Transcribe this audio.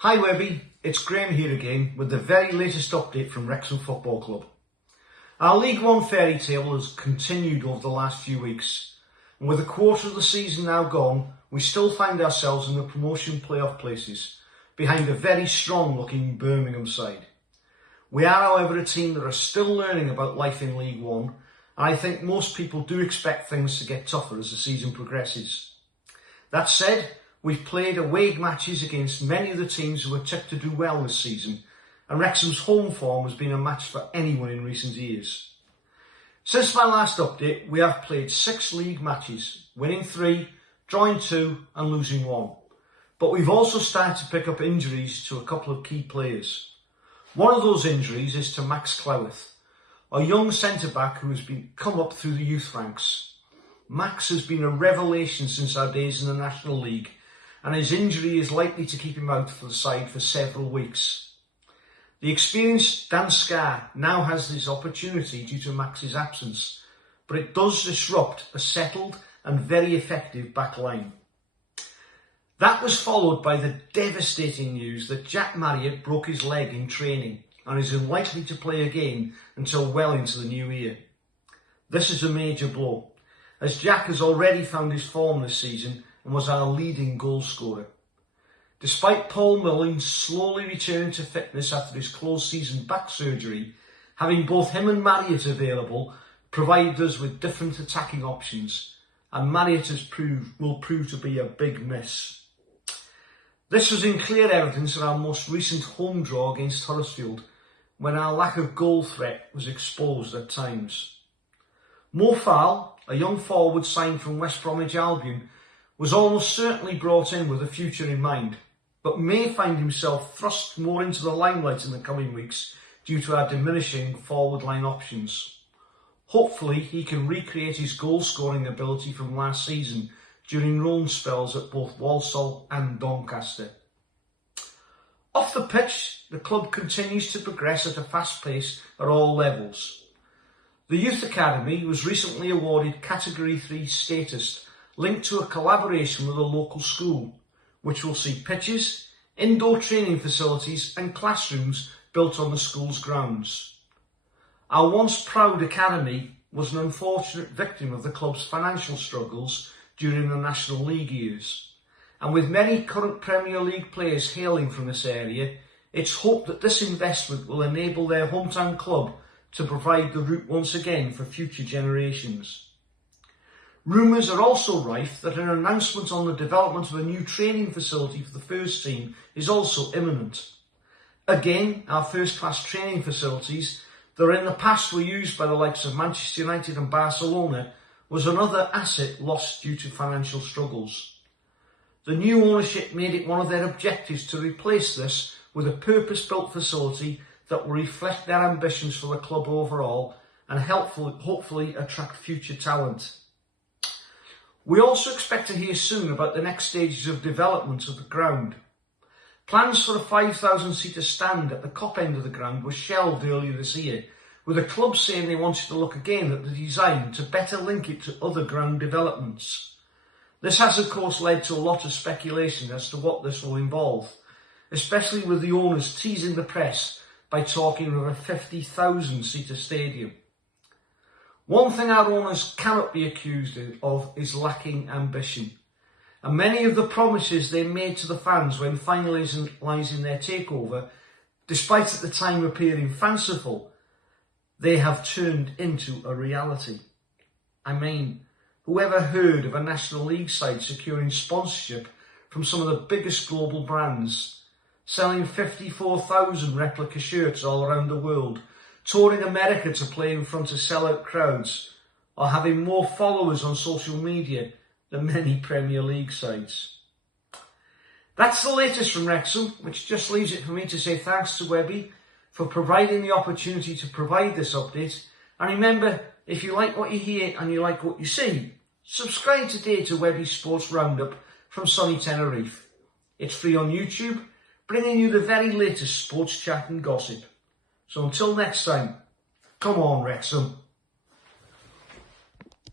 Hi Webby, it's Graham here again with the very latest update from Wrexham Football Club. Our League One fairy tale has continued over the last few weeks, and with a quarter of the season now gone, we still find ourselves in the promotion playoff places, behind a very strong looking Birmingham side. We are however a team that are still learning about life in League One, and I think most people do expect things to get tougher as the season progresses. That said, we've played away matches against many of the teams who are tipped to do well this season, and Wrexham's home form has been a match for anyone in recent years. Since my last update, we have played 6 league matches, winning 3, drawing 2 and losing 1. But we've also started to pick up injuries to a couple of key players. One of those injuries is to Max Cloweth, a young centre-back who has come up through the youth ranks. Max has been a revelation since our days in the National League, and his injury is likely to keep him out for the side for several weeks. The experienced Dan Scarr now has this opportunity due to Max's absence, but it does disrupt a settled and very effective back line. That was followed by the devastating news that Jack Marriott broke his leg in training and is unlikely to play again until well into the new year. This is a major blow, as Jack has already found his form this season and was our leading goal scorer. Despite Paul Mullin slowly returning to fitness after his closed season back surgery, having both him and Marriott available provided us with different attacking options, and Marriott will prove to be a big miss. This was in clear evidence in our most recent home draw against Huddersfield, when our lack of goal threat was exposed at times. Mo Fall, a young forward signed from West Bromwich Albion, was almost certainly brought in with a future in mind, but may find himself thrust more into the limelight in the coming weeks due to our diminishing forward line options. Hopefully he can recreate his goal scoring ability from last season during loan spells at both Walsall and Doncaster. Off the pitch, the club continues to progress at a fast pace at all levels. The Youth Academy was recently awarded Category 3 status, linked to a collaboration with a local school, which will see pitches, indoor training facilities and classrooms built on the school's grounds. Our once proud academy was an unfortunate victim of the club's financial struggles during the National League years, and with many current Premier League players hailing from this area, it's hoped that this investment will enable their hometown club to provide the route once again for future generations. Rumours are also rife that an announcement on the development of a new training facility for the first team is also imminent. Again, our first-class training facilities that in the past were used by the likes of Manchester United and Barcelona was another asset lost due to financial struggles. The new ownership made it one of their objectives to replace this with a purpose-built facility that will reflect their ambitions for the club overall and hopefully attract future talent. We also expect to hear soon about the next stages of development of the ground. Plans for a 5,000-seater stand at the Kop end of the ground were shelved earlier this year, with the club saying they wanted to look again at the design to better link it to other ground developments. This has of course led to a lot of speculation as to what this will involve, especially with the owners teasing the press by talking of a 50,000-seater stadium. One thing our owners cannot be accused of is lacking ambition, and many of the promises they made to the fans when finalising their takeover, despite at the time appearing fanciful, they have turned into a reality. I mean, whoever heard of a National League side securing sponsorship from some of the biggest global brands, selling 54,000 replica shirts all around the world, touring America to play in front of sellout crowds, or having more followers on social media than many Premier League sides. That's the latest from Wrexham, which just leaves it for me to say thanks to Webby for providing the opportunity to provide this update. And remember, if you like what you hear and you like what you see, subscribe today to Webby's Sports Roundup from sunny Tenerife. It's free on YouTube, bringing you the very latest sports chat and gossip. So until next time, come on Wrexham.